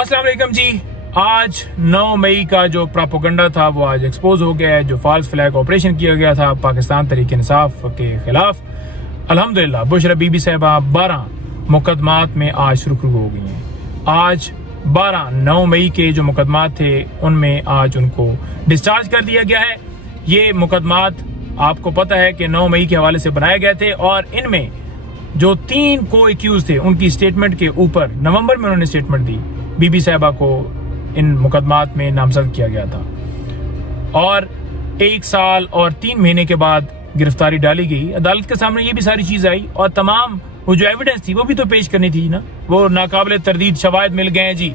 अस्सलाम वालेकुम जी। आज 9 मई का जो प्रोपेगेंडा था वो आज एक्सपोज हो गया है। जो फॉल्स फ्लैग ऑपरेशन किया गया था पाकिस्तान तहरीक इंसाफ के खिलाफ, अल्हम्दुलिल्लाह बुशरा बीबी साहिबा 12 मुकदमात में आज सुरखरू हो गई हैं। आज 9 मई के जो मुकदमात थे उनमें आज उनको डिस्चार्ज कर दिया गया है। ये मुकदमात आपको पता है कि 9 मई के हवाले से बनाए गए थे और इनमें जो 3 को एक्यूज थे उनकी स्टेटमेंट के ऊपर नवंबर में उन्होंने स्टेटमेंट दी। बीबी साहिबा को इन मुकदमात में नामजद किया गया था और 1 साल और 3 महीने के बाद गिरफ्तारी डाली गई। अदालत के सामने ये भी सारी चीज आई और तमाम वो जो एविडेंस थी वो भी तो पेश करनी थी ना। वो नाकाबिल तरदीद शवाहिद मिल गए हैं जी,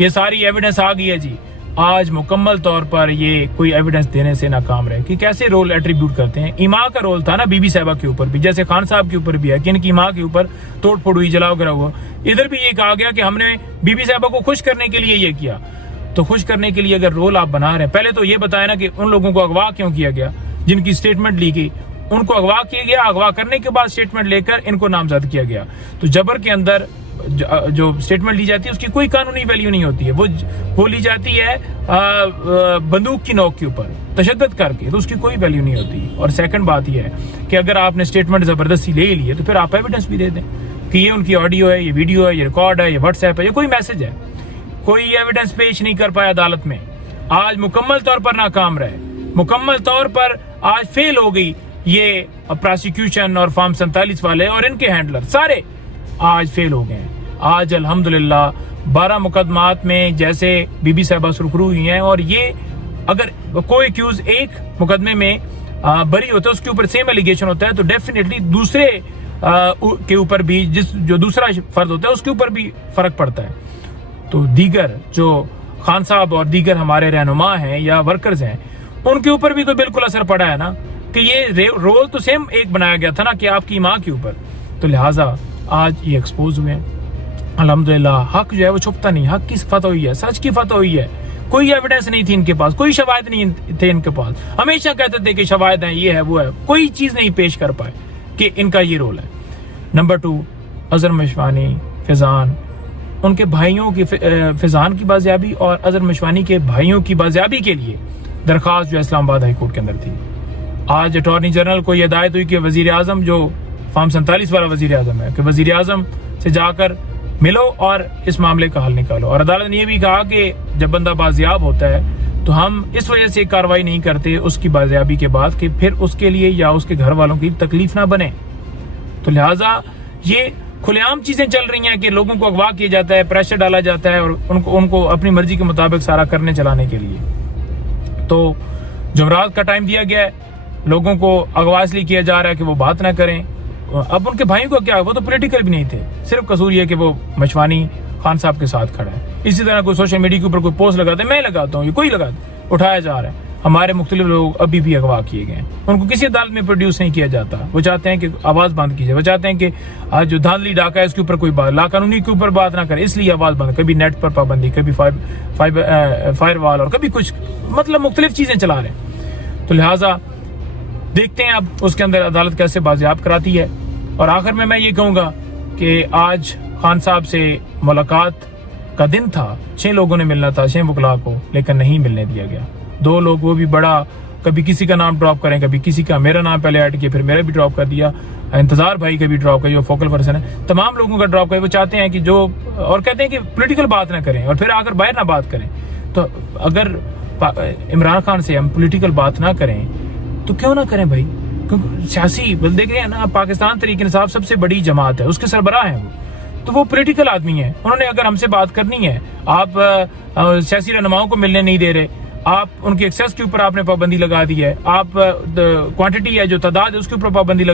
ये सारी एविडेंस आ गई है जी। आज मुकम्मल तौर पर ये कोई एविडेंस देने से नाकाम रहे कि कैसे रोल एट्रीब्यूट करते हैं। इमा का रोल था ना बीबी साहिबा के ऊपर भी, जैसे खान साहब के ऊपर भी है कि इनकी माँ के ऊपर तोड़ फोड़ हुई, जलाओ गिरा हुआ। इधर भी ये कहा गया कि हमने बीबी साहिबा को खुश करने के लिए ये किया। तो खुश करने के लिए अगर रोल आप बना रहे हैं, पहले तो ये बताया ना कि उन लोगों को अगवा क्यों किया गया जिनकी स्टेटमेंट ली गई। उनको अगवा किया गया, अगवा करने के बाद स्टेटमेंट लेकर इनको नामजद किया गया। तो जबर के अंदर जो स्टेटमेंट ली जाती है उसकी कोई कानूनी वैल्यू नहीं होती है। वो ली जाती है बंदूक की नोक के ऊपर तशद्दुद करके, तो उसकी कोई वैल्यू नहीं होती। और सेकंड बात यह है कि अगर आपने स्टेटमेंट जबरदस्ती ले ली है तो फिर आप एविडेंस भी दे दें कि ये उनकी ऑडियो है, ये वीडियो है, ये रिकॉर्ड है, ये व्हाट्सएप है, ये कोई मैसेज है। कोई एविडेंस पेश नहीं कर पाया अदालत में, आज मुकम्मल तौर पर नाकाम रहे, मुकम्मल तौर पर आज फेल हो गई ये प्रोसिक्यूशन और फॉर्म 47 वाले और इनके हैंडलर सारे आज फेल हो गए हैं। आज अल्हम्दुलिल्लाह 12 मुकदमात में जैसे बीबी साहिबा सुरखरू हुई हैं और ये अगर कोई एक्यूज एक मुकदमे में बरी होता है, उसके ऊपर सेम एलिगेशन होता है, तो डेफिनेटली दूसरे के ऊपर भी जो दूसरा फर्द होता है उसके ऊपर भी फर्क पड़ता है। तो दीगर जो खान साहब और दीगर हमारे रहनुमा हैं या वर्कर्स हैं उनके ऊपर भी तो बिल्कुल असर पड़ा है ना कि ये रोल तो सेम एक बनाया गया था ना कि आपकी माँ के ऊपर। तो लिहाजा आज ये एक्सपोज हुए हैं। अल्हम्दुलिल्लाह हक जो है वो छुपता नहीं, हक की फतह हुई है, सच की फतह हुई है। कोई एविडेंस नहीं थी इनके पास, कोई शवाहिद नहीं थे इनके पास। हमेशा कहते थे कि शवाहिद हैं, ये है वो है, कोई चीज नहीं पेश कर पाए कि इनका ये रोल है। नंबर 2, अजहर मशवानी, फैजान, उनके भाइयों की फैजान की बाजियाबी और अजहर मशवानी के भाइयों की बाजियाबी के लिए दरख्वास्त जो इस्लामाबाद हाई कोर्ट के अंदर थी। आज अटॉर्नी जनरल को यह हिदायत हुई कि वजीर आजम जो फॉर्म 47 वाला वजीर आजम है कि वजीर आजम से जाकर मिलो और इस मामले का हल निकालो। और अदालत ने यह भी कहा कि जब बंदा बाजियाब होता है तो हम इस वजह से कार्रवाई नहीं करते उसकी बाजियाबी के बाद कि फिर उसके लिए या उसके घर वालों की तकलीफ ना बने। तो लिहाजा ये खुलेआम चीजें चल रही हैं कि लोगों को अगवा किया जाता है, प्रेशर डाला जाता है और उनको अपनी मर्जी के मुताबिक सारा करने चलाने के लिए। तो जुमरात का टाइम दिया गया है, लोगों को अगवा इसलिए किया जा रहा है कि वो बात ना करें। अब उनके भाइयों को क्या, वो तो पॉलिटिकल भी नहीं थे, सिर्फ कसूर ये कि वो मशवानी खान साहब के साथ खड़ा है। इसी तरह कोई सोशल मीडिया के ऊपर कोई पोस्ट लगाते हैं, मैं लगाता हूँ, ये कोई लगाता, उठाया जा रहा है। हमारे मुख्तलिफ लोग अभी भी अगवा किए गए, उनको किसी अदालत में प्रोड्यूस नहीं किया जाता। वो चाहते हैं कि आवाज बंद की जाए, वो चाहते हैं कि आज जो धांधली डाका है उसके ऊपर कोई बात, लाकानूनी के ऊपर बात ना करे, इसलिए आवाज बंद। कभी नेट पर पाबंदी, कभी फायर वॉल और कभी कुछ, मतलब मुख्तलिफ चीजें चला रहे हैं। तो लिहाजा देखते हैं अब उसके अंदर अदालत कैसे बाजियाब कराती है। और आखिर में मैं ये कहूँगा कि आज खान साहब से मुलाकात का दिन था, 6 लोगों ने मिलना था, 6 वकला को, लेकिन नहीं मिलने दिया गया। 2 लोग वो भी बड़ा, कभी किसी का नाम ड्रॉप करें, कभी किसी का, मेरा नाम पहले ऐड किया, फिर मेरा भी ड्रॉप कर दिया, इंतजार भाई का भी ड्रॉप कर, जो फोकल पर्सन है, तमाम लोगों का ड्रॉप कर। वो चाहते हैं कि जो, और कहते हैं कि पॉलिटिकल बात ना करें और फिर आकर बाहर ना बात करें। तो अगर इमरान खान से हम पॉलिटिकल बात ना करें तो क्यों ना करें भाई, क्योंकि सियासी देख रहे हैं ना, पाकिस्तान तहरीक इंसाफ सबसे बड़ी जमात है, उसके सरबराह हैं वो, तो वो पॉलिटिकल आदमी है। उन्होंने अगर हमसे बात करनी है, आप सियासी रहनुमाओं को मिलने नहीं दे रहे, आप उनकी एक्सेस के ऊपर आपने पाबंदी लगा दी है, आप क्वांटिटी है जो तादाद है उसके ऊपर पाबंदी